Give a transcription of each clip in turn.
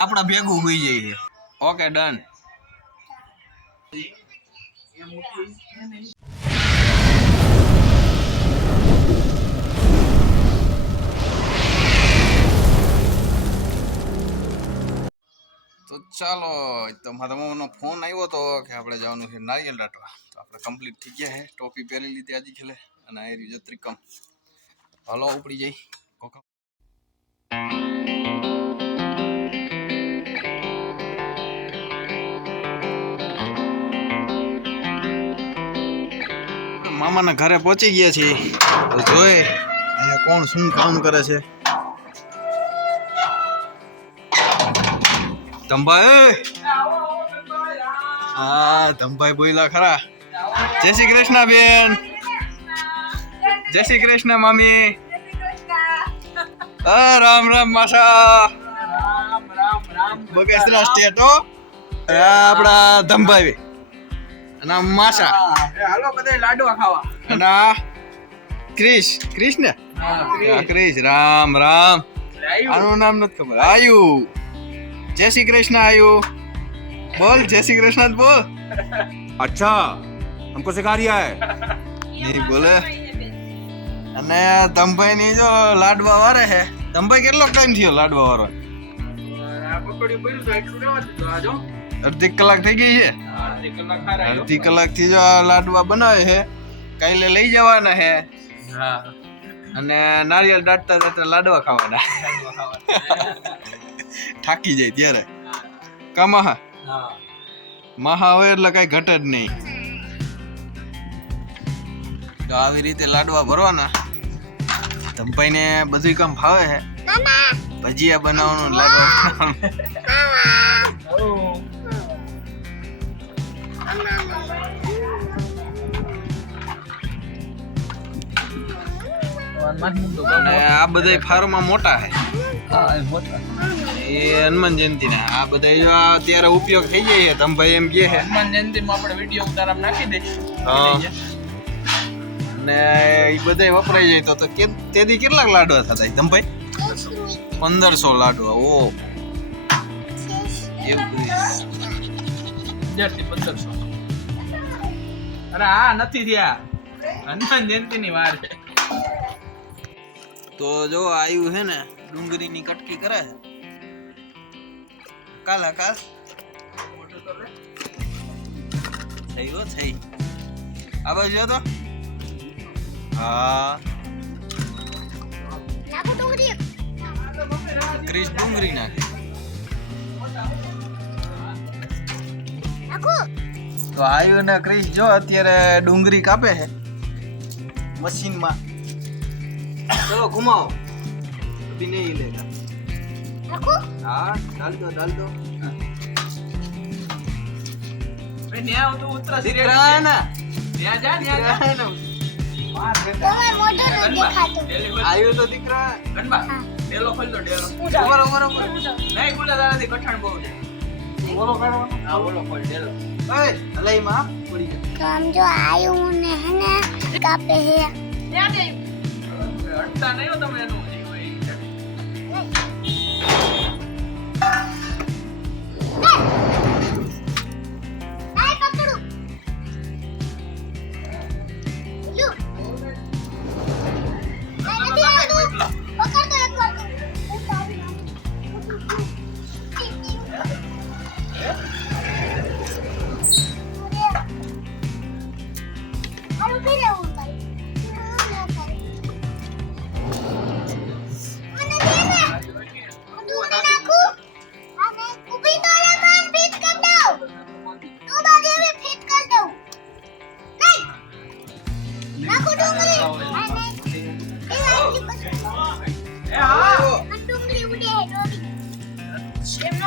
આપણા ભેગું હોઈ જઈએ ઓકે ડન તો ચાલો તો મારા મમ્મીનો ફોન આવ્યો હતો કે આપણે જવાનું છે નારિયેલ દાટવા. તો આપણે કમ્પ્લીટ થઈ ગયા છે. ટોપી પહેરી લીધી આજે છેલ્લે અને આ રહ્યું ત્રિકમ. હલો, ઉપડી જઈ. કોકમ મામાના ઘરે પહોંચી ગયા છીએ. તો જોઈએ અહીંયા કોણ શું કામ કરે છે? ધંભાઈ હા. ધમભાઈ બોલ્યા ખરા. જય શ્રી કૃષ્ણ બેન જય શ્રી કૃષ્ણ. મામી રામ રામ માસા. બગેસરા સ્ટેટ હો. આપડા ધંભાઈ અને માસા. હાલો બધા લાડવા ખાવા. અને ક્રિશ. ક્રિશ ને? ક્રિશ. રામ રામ. આનું નામ નથી ખબર. આયુ જય શ્રી કૃષ્ણ આયુ બોલ જય શ્રી કૃષ્ણ જ બોલ अच्छा हमको सिखा रिया है નહીં બોલે અને ધમભાઈ ની જો લાડવા વારે છે ધમભાઈ કેટલો ટાઈમ થયો લાડવા વારો આ પકોડી પડ્યું તો એકસો રહેવા દીધું આ જો અડધી કલાક થઈ ગઈ છે હા, તે કલાક ખારા આવ્યો. અડધી કલાક થી જો આ લાડવા બનાવે છે કાલે લઈ જવાના છે હા અને નારિયેળ દાટતા દાટતા લાડવા ખાવાના લાડવા ખાવા થાકી જાય ત્યારે. કામા હા. મહા આવે એટલે કઈ ઘટે જ નહીં. તો આવી રીતે લાડવા ભરવાના. ધમભાઈ ને બધું કામ ફાવે છે ભજીયા બનાવવાનું લાડવા અને આ બધા ફાર્મમાં મોટા છે એ હનુમાન જયંતિ ના. આ બધા જો અત્યારે ઉપયોગ થઈ જાય તમ ભાઈ એમ કહે છે હનુમાન જયંતિમાં આપણે વીડિયો ઉતારવા નાખી દઈશું ને અને એ બધા વપરાઈ જાય તો તો કે તેથી કેટલાક લાડવા થતા ધમભાઈ? પંદરસો લાડવા ઓ. એવું બધું. પંદરસો. અરે આ નથી થયા. હનુમાન જયંતિ ની વાર છે. તો જો આવ્યું છે ને ડુંગળીની કટકી કરે છે. કાલ કાલ થઈ ગયો, થઈ. આ બાજુ તો? હા. ક્રિશ ડુંગરી નાખે. તો આવ્યું ને ક્રિસ જો અત્યારે ડુંગળી કાપે છે. મશીનમાં. ચલો, ઘુમાવો. અભી નહીં હિલેગા રાખું. હા ડાલ દો ડાલ દો બે ન્યા તો ઉતરા દીકરા ના ન્યા જા ન્યા તો દીકરા. નહીં કઠણ બહુ છે. બોલો તમે એનું.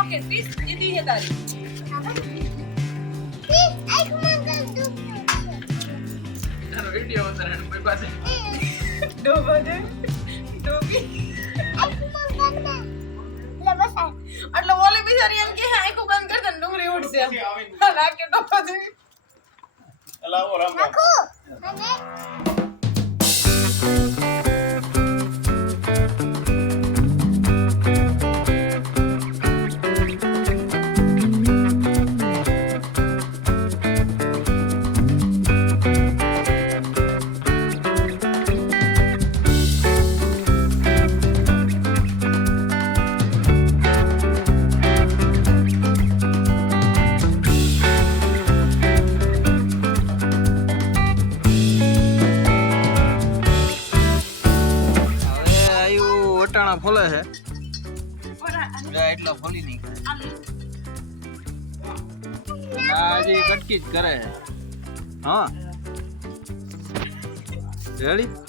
એમનો કે ત્રીસ દીદી છે તારી ઈ આઈ કમાન કર ડુંગળી એનો વીડિયો ઉતારે એનો કોઈ પાસે ડોબો દે ડોબી આઈ કમાન કર ને લે બસ આ એટલે ઓલી બિચારી વટાણા ફોલે છે. એટલો ફોલી નહીં હજી કટકી જ કરે છે. હા. રેડી?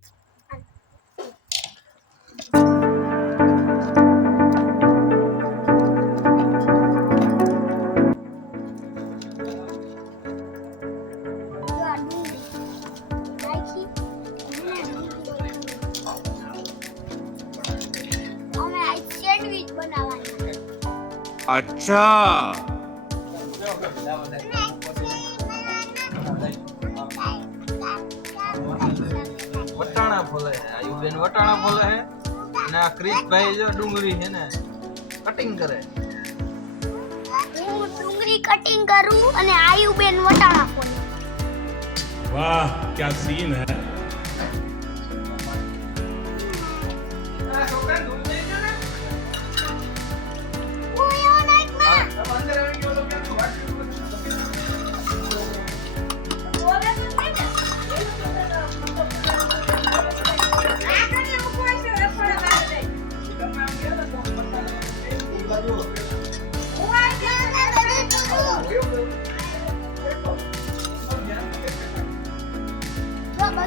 અચ્છા. વટાણા ફોલે હે આયુબેન વટાણા ફોલે હે અને આ ક્રિશભાઈ જો ડુંગળી છે ને કટિંગ કરે. હું ડુંગળી કટિંગ કરું અને આયુ બેન વટાણા ફોલે. વાહ ક્યા સીન હે.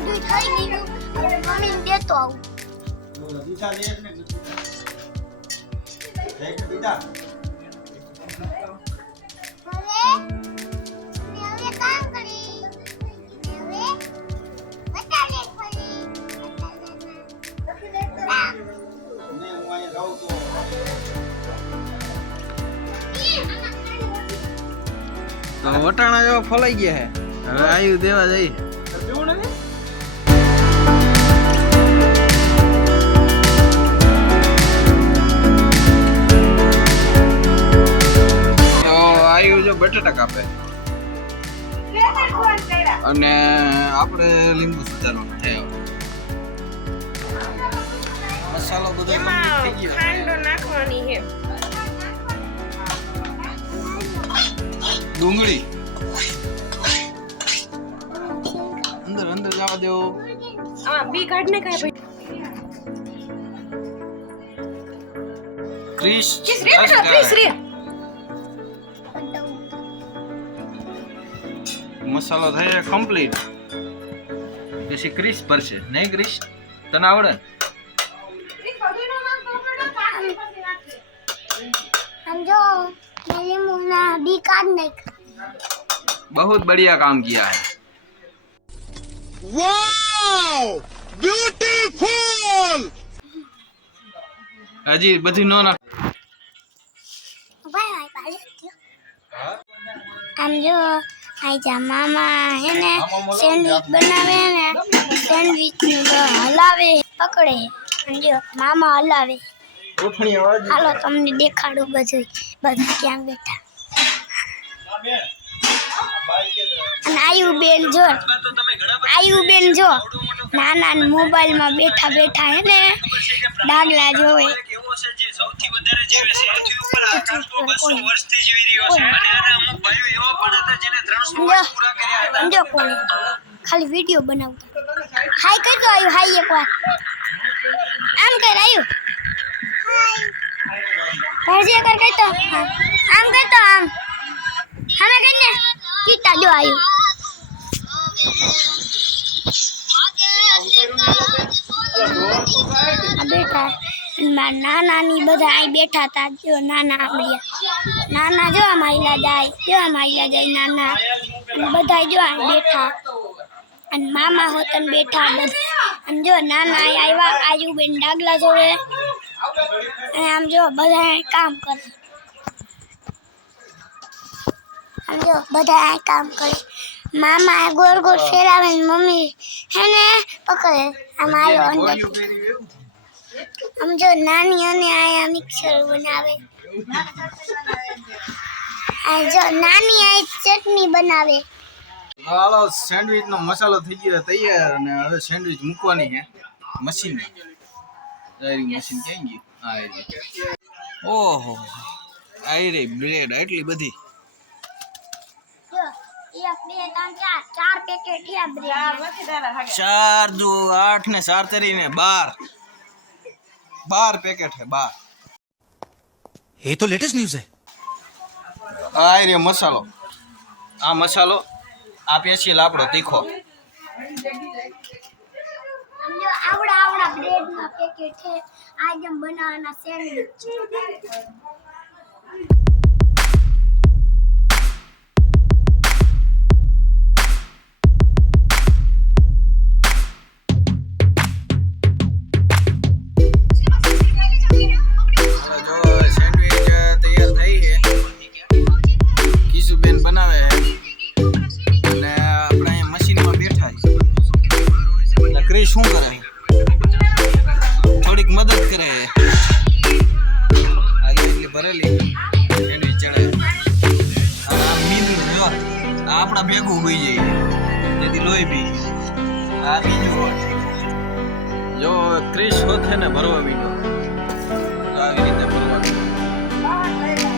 બધું વટાણા જેવા ફોલાઈ ગયા હે. હવે આયુ દેવા જઈ. આયુ જો બટેટા કાપે. અને આપણે લીંબુ સુધારવાનું છે. મસાલો બધો થઈ ગયો. ખાંડો નાખવાની છે. ડુંગળી. અંદર અંદર જવા દેવો હા બી કાઢ ને કાઢ. ક્રિશ કિસ રે રે. મસાલો થઈ જાય કમ્પ્લીટ પછી ક્રિશ ભરશે નહીં ક્રિશ તને આવડે ને? સમજો મેં લીંબુના બી કાઢ નાખ बहुत बढ़िया काम किया है હજી બધી નો નાખ ભાઈ ભાઈ પાડી આમ જો આજા મામા હે ને? સેન્ડવિચ બનાવે ને? સેન્ડવિચનું હલાવે પકડે. મામા હલાવે. ઉઠણી અવાજ હાલો તમને દેખાડું બધું બધું ક્યાં બેઠા? અને આયુ બેન જો આયુ બેન જો નાના મોબાઈલમાં બેઠા બેઠા હે ને? ડાગલા જોવે. સમજો સમજો કોણ ખાલી વીડિયો બનાવતો. હાય કરજો આયુ હાય એક વાર. આમ કર આયુ કરજે કર કઈ તો આમ કર તો, આમ. હામે કર ને? કીટા જો આયુ આ બેઠા મારા નાના ની બધા અહીં બેઠા હતા. જો નાના આંબળિયા નાના જો આયલા જાય જો આયલા જાય નાના. બધા જો આ બેઠા. અને મામા હોતન બેઠા આમ જો નાના આવ્યા આજુબેન ડાગલા જોડે. અને આમ જો બધા કામ કરે. આમ જો બધા કામ કરે. મામા ગોળ ગોળ ફેરાવે મમ્મી હે ને પકડે. આમ આવ્યો અંદર. આમ જો નાની અને આયા મિક્સર બનાવે. જો નાની આ ચટણી બનાવે હાલો સેન્ડવિચ નો મસાલો થઈ ગયો તૈયાર અને હવે સેન્ડવિચ મૂકવાની છે મશીન આયરી મશીન ક્યાં ગયું આ આયરી ઓહો આયરી બ્રેડ એટલી બધી જો એક બે ત્રણ ચાર ચાર પેકેટ થયા બ્રેડ ચાર દુ આઠ ને ચાર તરી ને બાર બાર પેકેટ છે બાર ये तो लेटेस्ट न्यूज है આ રે મસાલો. આ મસાલો આ પેશિયલ આપણો તીખો. આવડા આવડા બ્રેડ ના પેકેટ છે. આજે બનાવવાના સેન્ડવિચ આપણા ભેગું તેથી લોહી બી આ બીજું હોય જો ક્રિશ હોત ને ભરવા બીજો. આવી રીતે ભરવાનું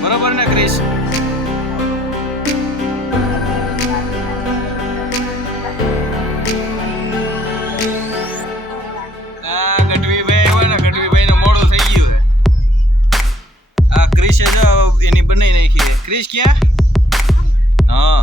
બરોબર ને ક્રિશ? આ ગઢવીભાઈ આવ્યા ને ગઢવીભાઈ ને મોડું થઈ ગયું છે. આ ક્રિશે એની બનાવી નાખી ક્રિશ ક્યાં? હા.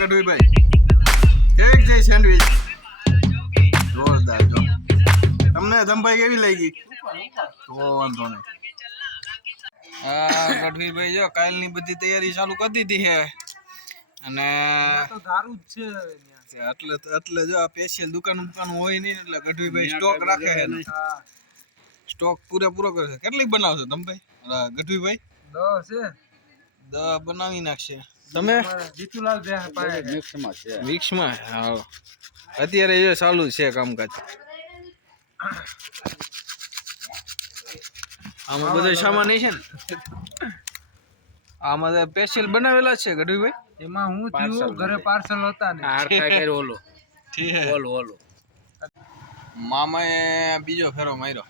ગઢવીભાઈ કેવી છે સેન્ડવિચ જોરદાર જો. તમને ધમભાઈ કેવી લાગી? તો વાંધો નહીં. આ ગઢવીભાઈ જો કાલની બધી તૈયારી ચાલુ કરી દીધી છે. અને એટલે એટલે જો આ સ્પેશિયલ દુકાન દુકાન હોય નહીં એટલે ગઢવીભાઈ સ્ટોક રાખે છે સ્ટોક પૂરેપૂરો કરે છે. કેટલીક બનાવશો ભાઈ દસ છે દસ બનાવી નાખશે. તમે? મિક્સમાં હા. અત્યારે એ ચાલુ છે કામકાજ. આમાં બધો સામાન નહીં છે ને? આમાં સ્પેશિયલ બનાવેલા છે ગઢવીભાઈ? એમાં હું થયું ઘરે પાર્સલ હતા ને. ઠીક છે. મામાએ બીજો ફેરો માર્યો.